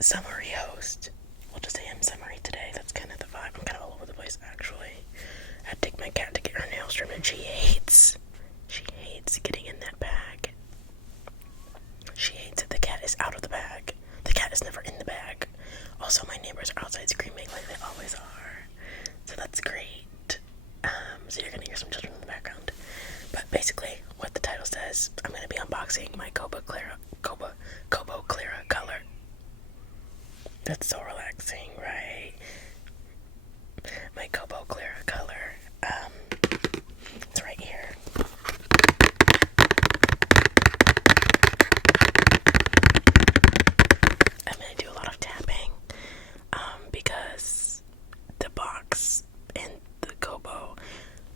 summary host. We'll just say I'm summary today. That's kind of the vibe. I'm kind of all over the place, actually. I had to take my cat to get her nails trimmed, and she hates getting in that bag. She hates it. The cat is out of the bag. The cat is never in the bag. Also, my neighbors are outside screaming like they always are. So that's great. So you're gonna hear some children in the background. But basically, what the title says, I'm gonna be unboxing my Kobo Clara color. That's so relaxing, right? My Kobo Clara color. It's right here. I'm gonna do a lot of tapping, because the box and the Kobo,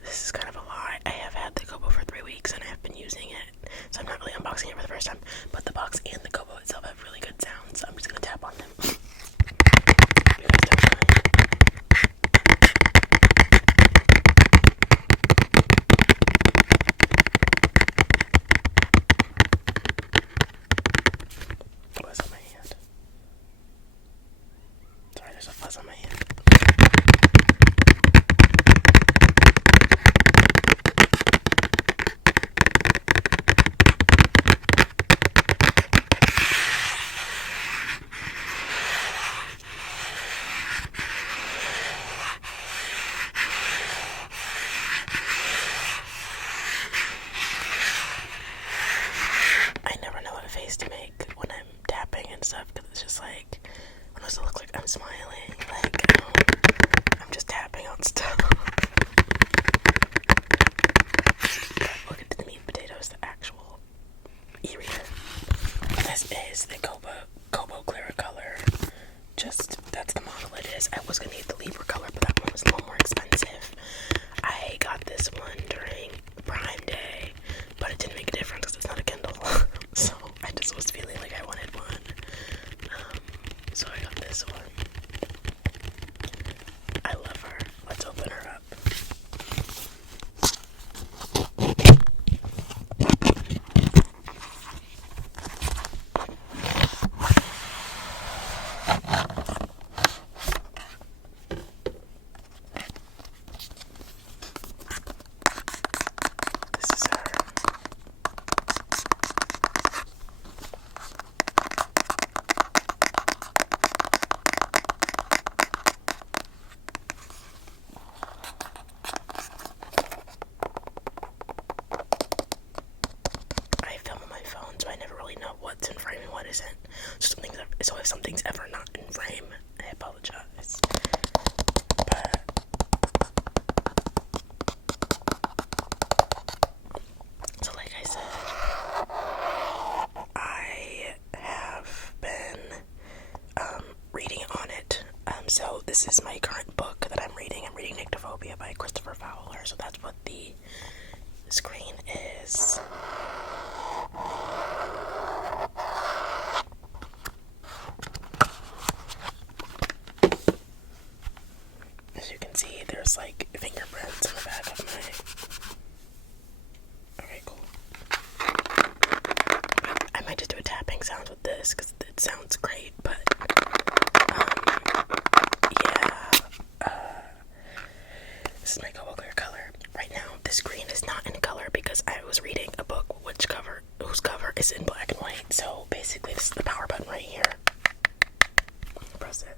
this is kind of a lie. I have had the Kobo for 3 weeks and I have been using it, so I'm not really unboxing it for the first time, but the box and the Kobo itself have really good sounds, so I'm just gonna tap on them. You guys don't mind. What's on my hand? Sorry, there's a fuzz on my hand. I never know what face to make when I'm tapping and stuff, because it's just like, I want it to look like I'm smiling, like, I'm just tapping on stuff. But we'll get to the meat and potatoes, the actual e-reader. This is the Kobo Clara color. Just, that's the model it is. I was gonna get the Libra color, but that one was a little more expensive. I got this one during Prime Day, but it didn't make a difference because it's not a Kindle. So I just was feeling like I wanted one. So I got this one. I love her. Let's open her up. This is her. I film on my phone, so I never really know what's in frame and what isn't. So if something's ever not in frame, I apologize. But so like I said, I have been reading on it. So this is my current book that I'm reading. I'm reading Nyctophobia by Christopher Fowler. So that's what the screen is. As you can see, there's like fingerprints in the back of my... Okay, cool. I might just do a tapping sound with this because it sounds great, but yeah. This is my Kobo Clear color. Right now, the screen is not in color because I was reading a book whose cover is in black and white. So basically, this is the power button right here. Press it.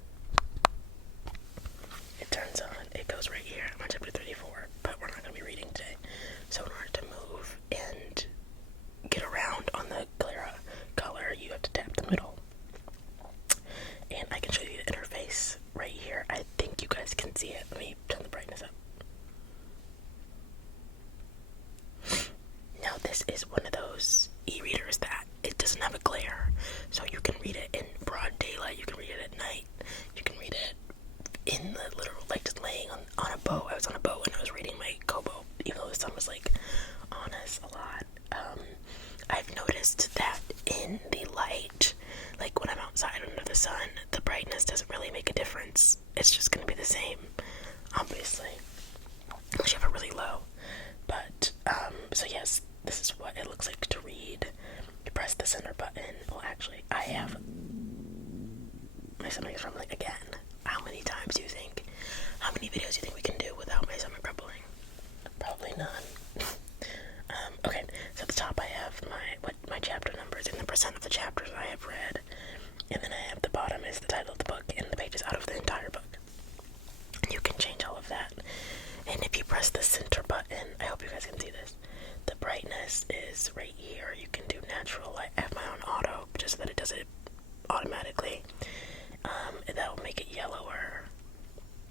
It turns on. It goes right here. I'm on chapter 34, but we're not going to be reading today. So in order to move and get around on the Clara color, you have to tap the middle. And I can show you the interface right here. I think you guys can see it. Let me turn the brightness up. Now this is one of those e-readers that it doesn't have a glare. So you can read it in broad daylight, you can read it at night, you can read it in the literal, like just laying on a boat. I was on a boat and I was reading my Kobo, even though the sun was like on us a lot. I've noticed that in the light, like when I'm outside under the sun, the brightness doesn't really make a difference. It's just going to be the same, obviously, unless you have it really low. But, so yes, this is what it looks like to read. You press the center button. Well, actually, I have my stomach is rumbling again. How many times do you think? How many videos do you think we can do without my stomach rumbling? Probably none. Okay, so at the top I have my chapter numbers and the percent of the chapters I have read, and then I have the bottom is the title of the book and the pages out of the entire book. You can change all of that, and if you press the center button, I hope you guys can see this. The brightness is right here. You can do natural. I have my own auto just so that it does it automatically. That'll make it yellower,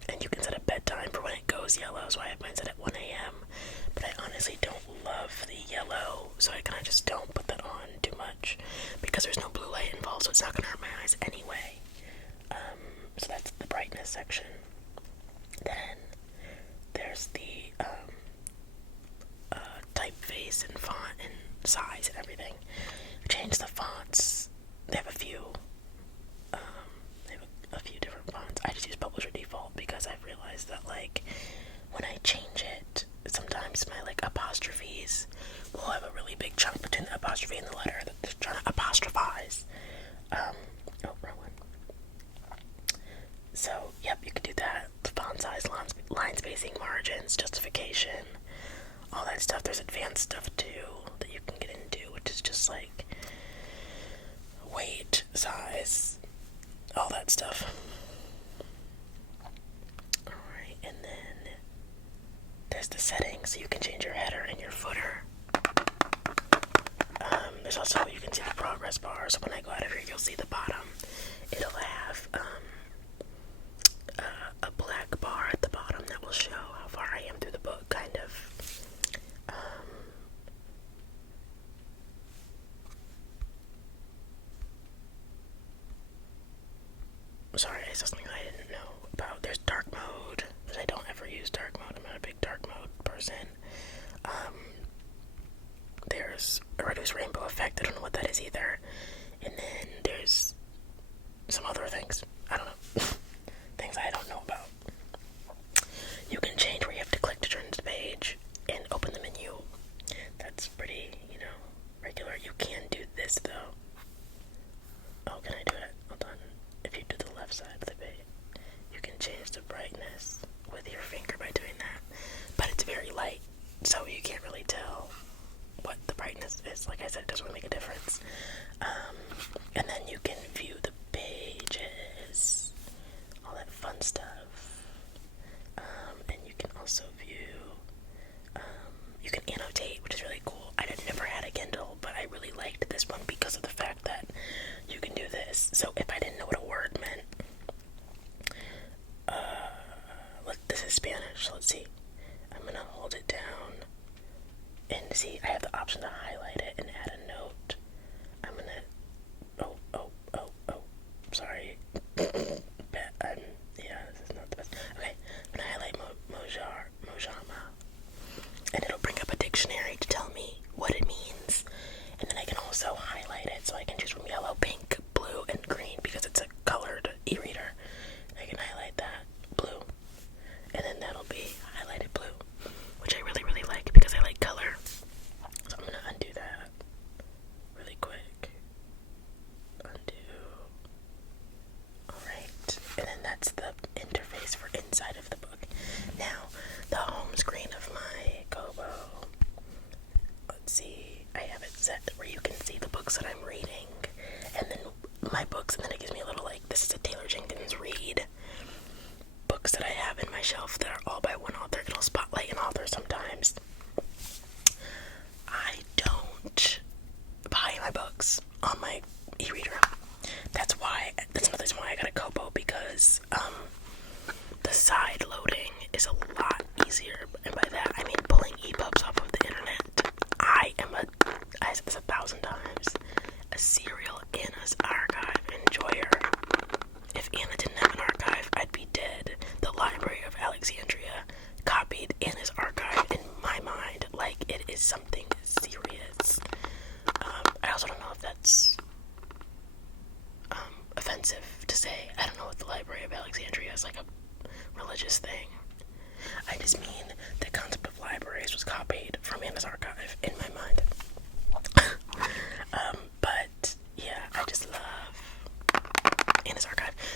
and you can set a bedtime for when it goes yellow. So I have mine set at 1 a.m. But I honestly don't love the yellow, so I kind of just don't put that on too much because there's no blue light involved, so it's not gonna hurt my eyes anyway. So that's the brightness section. Then there's the typeface and font and size and everything. Change the fonts. They have a few. They have a few different fonts. I just use Publisher Default because I've realized that like when I change it, sometimes my like apostrophes will have a really big chunk between the apostrophe and the letter that they're trying to apostrophize. Wrong one. So, yep, you can do that. The font size, line spacing, margins, justification, all that stuff. There's advanced stuff too that you can get into, which is just like weight, size, all that stuff. Alright, and then there's the settings, so you can change your header and your footer. There's also, you can see the progress bar, so when I go out of here, you'll see the bottom. It'll have a black bar at the bottom that will show how far I am through the book, kind of. Sorry, I saw something I didn't know about. There's dark mode, but I don't ever use dark mode. I'm not a big dark mode person. There's a reduce rainbow effect. I don't know what that is either. And then there's some other things. I don't know. Things I don't know about. You can change where you have to click to turn to the page and open the menu. That's pretty, regular. You can do this though. Oh, can I do it? Hold on. If you do the left side of the page, you can change the brightness with your finger by doing that. But it's very light, so you can't really tell what the brightness is. Like I said, it doesn't really make a difference. And then you can view the pages, all that fun stuff. And you can also view, you can annotate, which is really cool. I never had a Kindle, but I really liked this one because of the fact that you can do this. So if I didn't know what a word meant, this is Spanish, so let's see. I'm gonna hold it down. And see, I have the option to highlight it and add a note. I'm gonna, oh,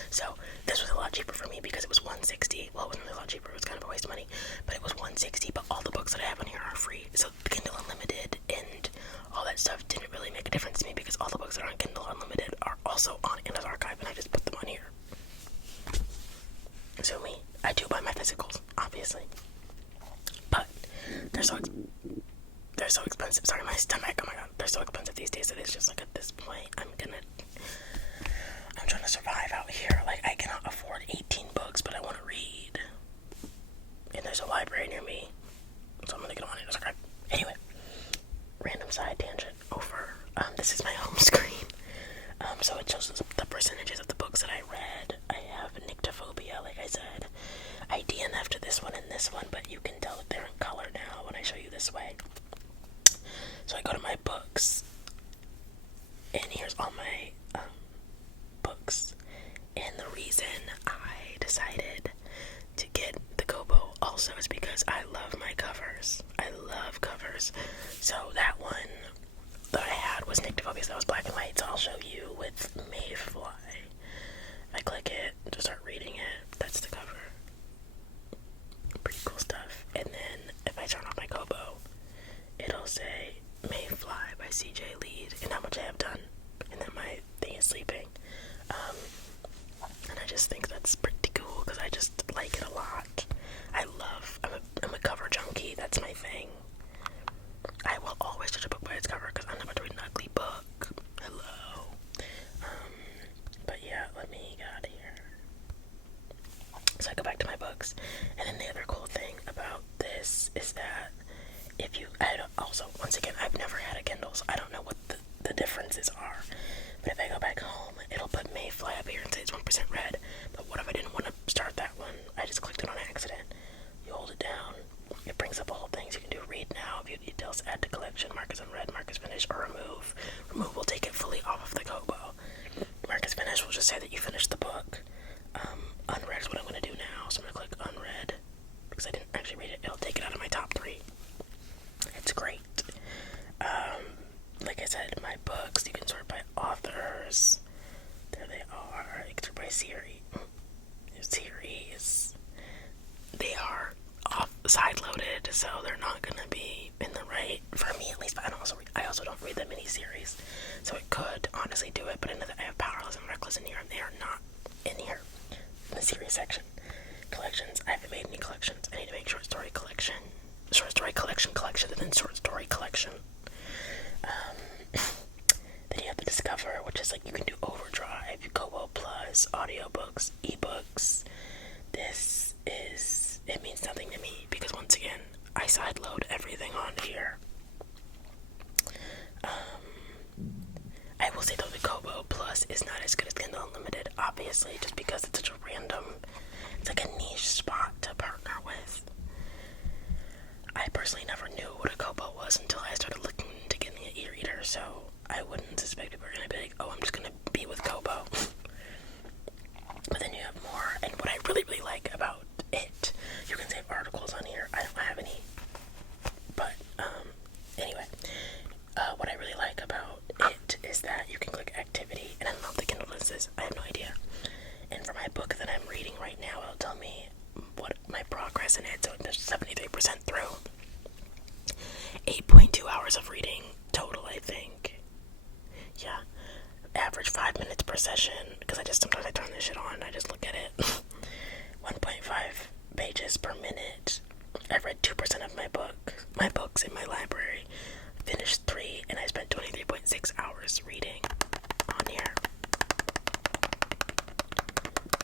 So this was a lot cheaper for me because it was $160. Well, it wasn't really a lot cheaper, it was kind of a waste of money, but it was $160, but all the books that I have on here are free. So Kindle Unlimited and all that stuff didn't really make a difference to me because all the books that are on Kindle Unlimited are also on Kindle Archive, and I just put them on here. So I do buy my physicals, obviously, but they're so expensive. Sorry, my stomach. Oh my god, they're so expensive these days. It is just like at this point, I'm trying to survive out here. Like, I cannot afford 18 books, but I want to read, and there's a library near me, so I'm gonna get on it. Okay. Anyway, random side tangent over. This is my home screen. So it shows the percentages of the books that I read. I have nyctophobia, like I said. I DNF'd this one and this one, but you can tell that they're in color now when I show you this way. So I go to my books, and here's all my books. And the reason I decided to get the Kobo also is because I love my covers. I love covers. So that one that I had was nyctophobia, so that was black and white. So I'll show you with Mayfly. If I click it to start reading it, that's the cover. Pretty cool stuff. And then if I turn off my Kobo, it'll say Mayfly by CJ Lead and how much I have done. And then my thing is sleeping. And I just think that's pretty cool because I just like it a lot. I'm a cover junkie. That's my thing. I will always judge a book by its cover because I'm not about to read an ugly book. Hello. But yeah, let me get out of here. So I go back to my books, and then the other cool thing about this is that once again, I've never had a Kindle, so I don't know what the differences are. But if I go back home, it'll put Mayfly up here and say it's 1% read. But what if I didn't want to start that one? I just clicked it on accident. You hold it down, it brings up all things. You can do read now, view details, add to collection, mark as unread, mark as finished, or remove. Remove will take it fully off of the Kobo. Mark as finished will just say that you finished the book. Unread is what I'm going to do now, so I'm going to click unread because I didn't actually read it. It'll take it out of my top 3. It's great. Like I said, my books, you can sort by authors. There they are. You can sort by series. They are side-loaded, so they're not going to be in the right, for me at least, but I also don't read that many series, so it could honestly do it, but I have Powerless and Reckless in here, and they are not in here, in the series section. Collections, I haven't made any collections. I need to make short story collection, and then short story collection. Then you have the Discover, which is like you can do Overdrive, Kobo Plus, audiobooks, ebooks. It means nothing to me because once again, I sideload everything on here. I will say though, the Kobo Plus is not as good as Kindle Unlimited, obviously, just because it's such a it's like a niche spot to partner with. I personally never knew what a Kobo was until I started looking into getting an e-reader, so I wouldn't suspect people are going to be like, oh, I'm just going to be with Kobo. But then you have more, and what I really, really like about it, you can save articles on here. I don't have any, but anyway, what I really like about it is that you can click activity, and I don't know if the Kindle does this, I have no idea. And for my book that I'm reading right now, it'll tell me what my progress in it, so there's 73% through. 8.2 hours of reading total, I think. Yeah. Average 5 minutes per session, because sometimes I turn this shit on and I just look at it. 1.5 pages per minute. I've read 2% of my books in my library. Finished 3, and I spent 23.6 hours reading on here.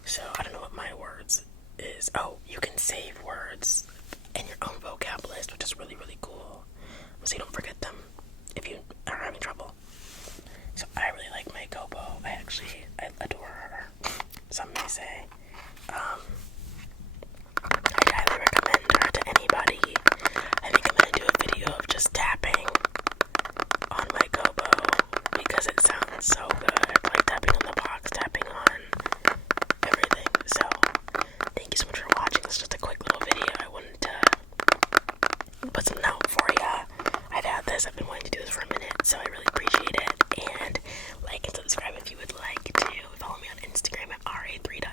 So, I don't know what my words is. Oh, you can save words in your own vocab list, which is really, really cool. So you don't forget them if you are having trouble. So I really like my Kobo. I adore her. Some may say. I highly recommend her to anybody. I think I'm going to do a video of just tapping on my Kobo because it sounds so good. Like tapping on the box, tapping on everything. So thank you so much for watching. It's just a quick little video. I wanted to put some out for ya. I've been wanting to do this for a minute, so I really appreciate it. And like and subscribe if you would like to. Follow me on Instagram at Rae3.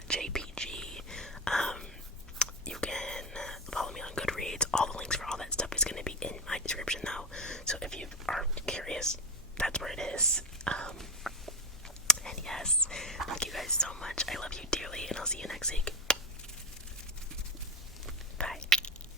so much. I love you dearly, and I'll see you next week.